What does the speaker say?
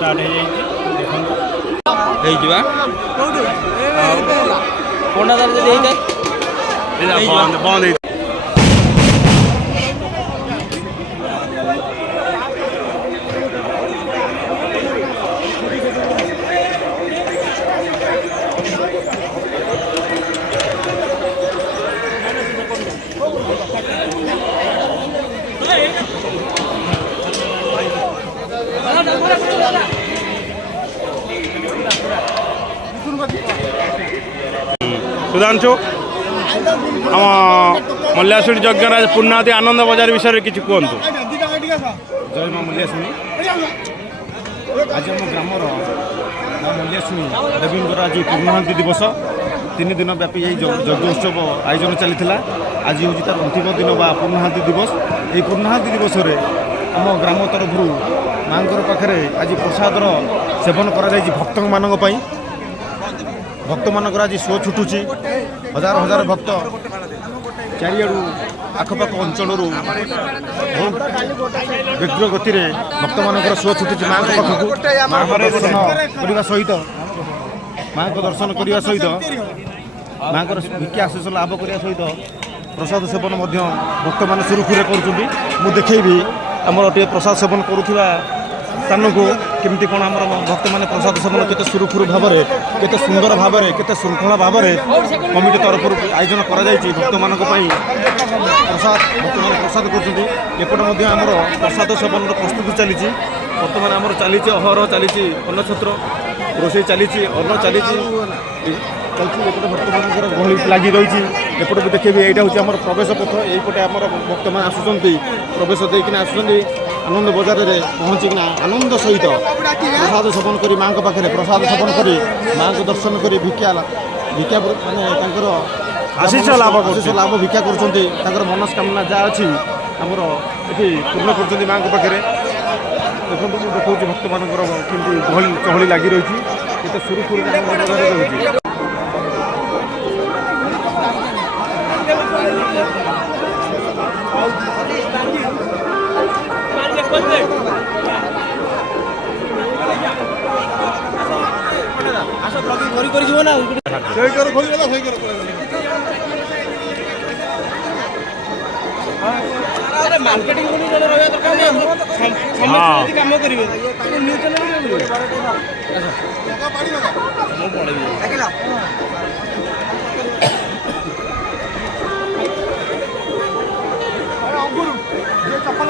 Start हो बंद सुधांशु आम मल्ल्याशुणी यज्ञराज पूर्णावती आनंद बजार विषय किसी कहतु। जय माँ मल्ल्याशुणी आज आम ग्रामर माँ मल्ल्याशुणी देवींर आज पूर्णाहुति दिवस 3 दिन व्यापी यज्ञोत्सव आयोजन चली आज हूँ तार अंतिम दिन बा पूर्णाहुति दिवस। ये पूर्णाहुति दिवस आम ग्राम तरफ माँ पाखे आज प्रसादर सेवन कर भक्त मान भक्त मानक आज शो छुटुची हजार हजार भक्त चारिआडू आखपाख अंचल शीघ्र गति भक्त मान शो छुटुची माँ पाखक माँ दर्शन करने सहित माँ दर्शन करने सहित माँ भिक्षा आशीष लाभ करने सहित प्रसाद सेवन भक्त मान सुरुखुरे कर देखेबी आमर टे प्रसाद सेवन करुवा स्थान को केमती कौन आम भक्त मैंने प्रसाद सेवन के सुरुखुरु भाव में के सुंदर भाव में के श्रृंखला भाव में कमिटी तरफ आयोजन कर भक्त मान प्रसाद भक्त मैंने प्रसाद करपटे आमर प्रसाद सेवन प्रस्तुति चली बर्तमान आमर चली अहरह चली अन्न छत्र रोषे चली अन्न चली भक्त मान गहली लगी रही एपटे भी देखिए यहाँ हूँ आम प्रवेश पथ यहीपटे आम भक्त मैंने आसुँच प्रवेश देकिन आसुँच आनंद बजार में पहुँचिकिना आनंद सहित प्रसाद सेवन कर माँ पाखे प्रसाद सेवन कर माँ को दर्शन कर भिक्षा माने आशीष लाभ भिक्षा कर मनस्कामना जहाँ अच्छी आमर ये पूर्ण कर माँ पाखे देखो देखा भक्त मान गहली चहली लगी रही है सुरुखुरु रही मार्केटिंग काम करेंगे चप्पल